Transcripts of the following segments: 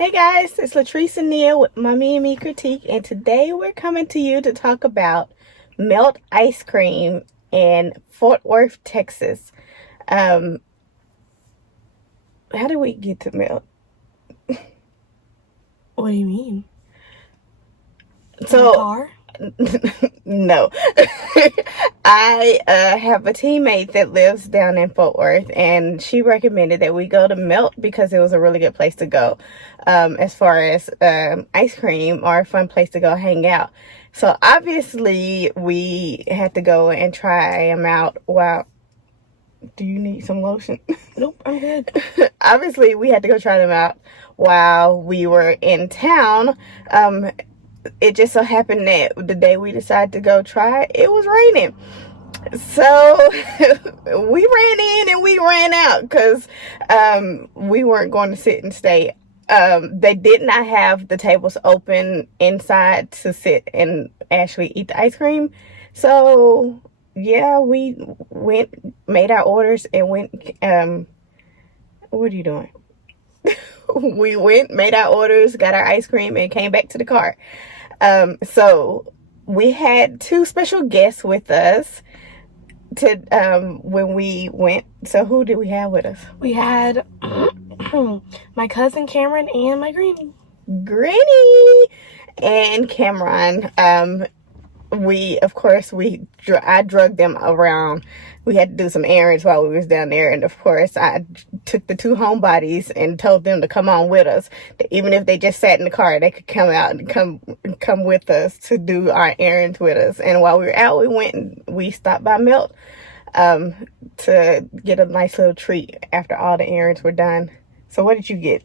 Hey guys, it's Latrice and Nia with Mommy and Me Critique, and today we're coming to you to talk about Melt ice cream in Fort Worth, Texas. Um, how did we get to Melt? What do you mean? So, Car? no. I have a teammate that lives down in Fort Worth, and she recommended that we go to Melt because it was a really good place to go, as far as ice cream or a fun place to go hang out. So obviously we had to go and try them out. Wow. Do you need some lotion? Nope, I'm good. Obviously we had to go try them out while we were in town. It just so happened that the day we decided to go try it was raining. So we ran in and we ran out because we weren't going to sit and stay. They did not have the tables open inside to sit and actually eat the ice cream. So yeah, we went, made our orders, and went. What are you doing? We went, made our orders, got our ice cream, and came back to the car. So we had two special guests with us to when we went. So who did we have with us? We had my cousin Cameron and my granny. Granny and Cameron. I drugged them around. We had to do some errands while we was down there, and of course I took the two homebodies and told them to come on with us. That even if they just sat in the car, they could come out and come with us to do our errands with us. And while we were out, we went and we stopped by Melt to get a nice little treat after all the errands were done. So what did you get?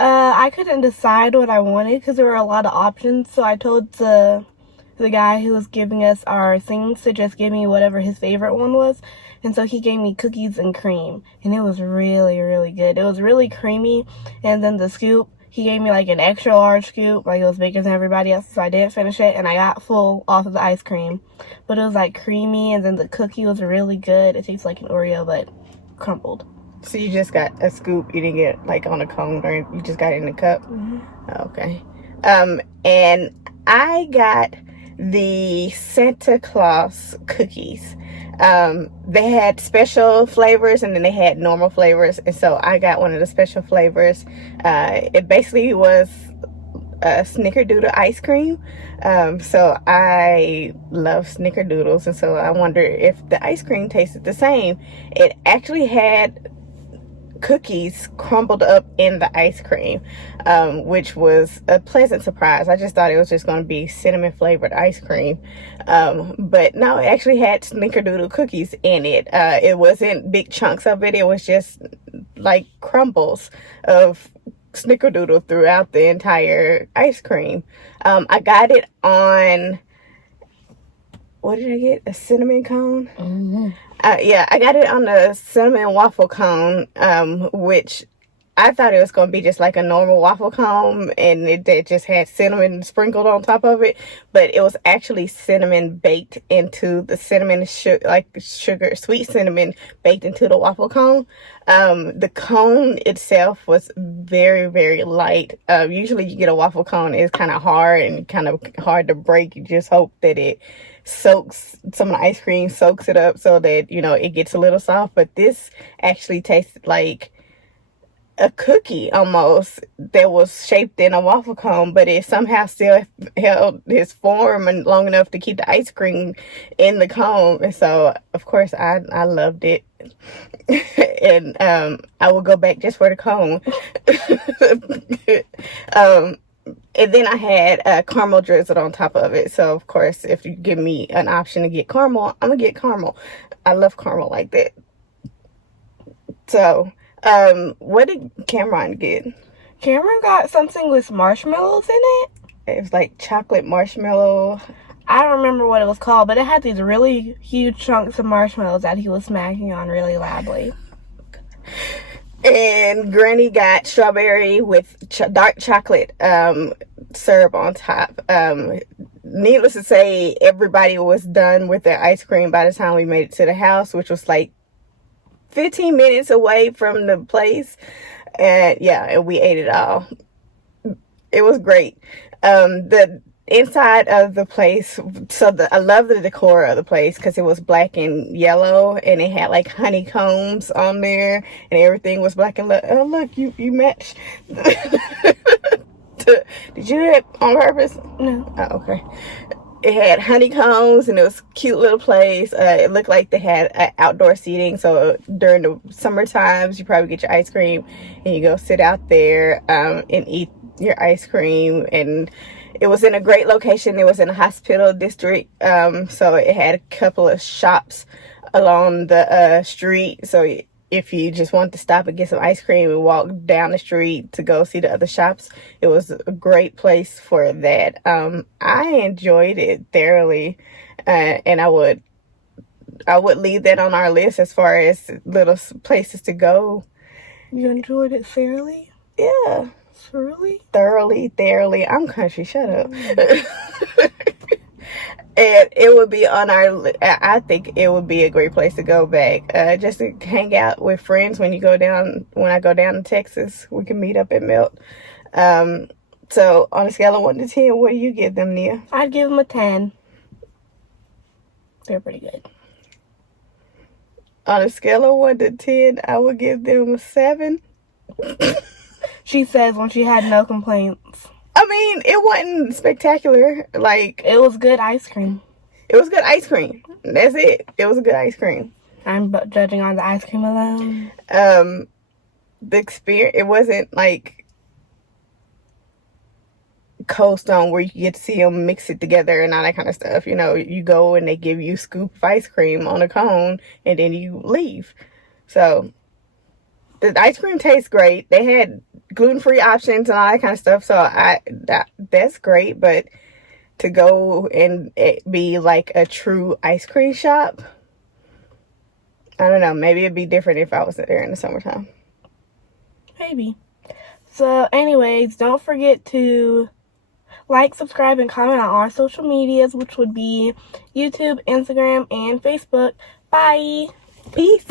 I couldn't decide what I wanted because there were a lot of options, so I told the guy who was giving us our things to just give me whatever his favorite one was. And so he gave me cookies and cream, and it was really, really good. It was really creamy. And then the scoop, he gave me like an extra large scoop, like it was bigger than everybody else, so I didn't finish it, and I got full off of the ice cream. But it was like creamy, and then the cookie was really good. It tastes like an Oreo, but crumbled. So you just got a scoop, you didn't get like on a cone, or you just got it in a cup? Mm-hmm. Okay. And I got the Santa Claus cookies. They had special flavors and then they had normal flavors, and so I got one of the special flavors. It basically was a snickerdoodle ice cream. So I love snickerdoodles, and so I wonder if the ice cream tasted the same. It actually had cookies crumbled up in the ice cream, which was a pleasant surprise. I just thought it was just going to be cinnamon flavored ice cream, but no, it actually had snickerdoodle cookies in it. It wasn't big chunks of it. It was just like crumbles of snickerdoodle throughout the entire ice cream. I got it on, what did I get? A cinnamon cone? Mm-hmm. Yeah, I got it on the cinnamon waffle cone, which I thought it was going to be just like a normal waffle cone, and it just had cinnamon sprinkled on top of it. But it was actually cinnamon baked into the sugar, sweet cinnamon baked into the waffle cone. The cone itself was very, very light. Usually you get a waffle cone, it's kind of hard and kind of hard to break. You just hope that it soaks, some of the ice cream soaks it up so that, it gets a little soft. But this actually tasted like a cookie almost that was shaped in a waffle cone, but it somehow still held its form and long enough to keep the ice cream in the cone. And so of course I loved it. And I will go back just for the cone. And then I had caramel drizzled on top of it. So of course, if you give me an option to get caramel, I'm gonna get caramel. I love caramel like that. So what did Cameron get? Cameron got something with marshmallows in it. It was like chocolate marshmallow. I don't remember what it was called, but it had these really huge chunks of marshmallows that he was smacking on really loudly. And Granny got strawberry with dark chocolate syrup on top. Needless to say, everybody was done with their ice cream by the time we made it to the house, which was like 15 minutes away from the place. And yeah, and we ate it all. It was great. The inside of the place, I love the decor of the place because it was black and yellow, and it had like honeycombs on there, and everything was black and oh look, you match. Did you do it on purpose? No. Oh, okay. It had honeycombs, and it was a cute little place. It looked like they had outdoor seating, so during the summer times you probably get your ice cream and you go sit out there and eat your ice cream. And it was in a great location. It was in a hospital district, so it had a couple of shops along the street, so if you just want to stop and get some ice cream and walk down the street to go see the other shops, it was a great place for that. I enjoyed it thoroughly, and I would leave that on our list as far as little places to go. You enjoyed it fairly? Yeah. Thoroughly. I'm country. Shut up. And it would be on our, I think it would be a great place to go back, just to hang out with friends when I go down to Texas. We can meet up and melt. So on a scale of 1 to 10, what do you give them, Nia? I'd give them a 10. They're pretty good. On a scale of 1 to 10, I would give them a 7. She says when she had no complaints. I mean, it wasn't spectacular. Like, it was good ice cream. It was good ice cream. That's it. It was a good ice cream. I'm judging on the ice cream alone. The experience, it wasn't like Cold Stone where you get to see them mix it together and all that kind of stuff. You know, you go and they give you a scoop of ice cream on a cone and then you leave. So the ice cream tastes great. They had gluten-free options and all that kind of stuff. So that's great. But to go and it be like a true ice cream shop, I don't know. Maybe it'd be different if I was there in the summertime. Maybe. So anyways, don't forget to like, subscribe, and comment on our social medias, which would be YouTube, Instagram, and Facebook. Bye. Peace.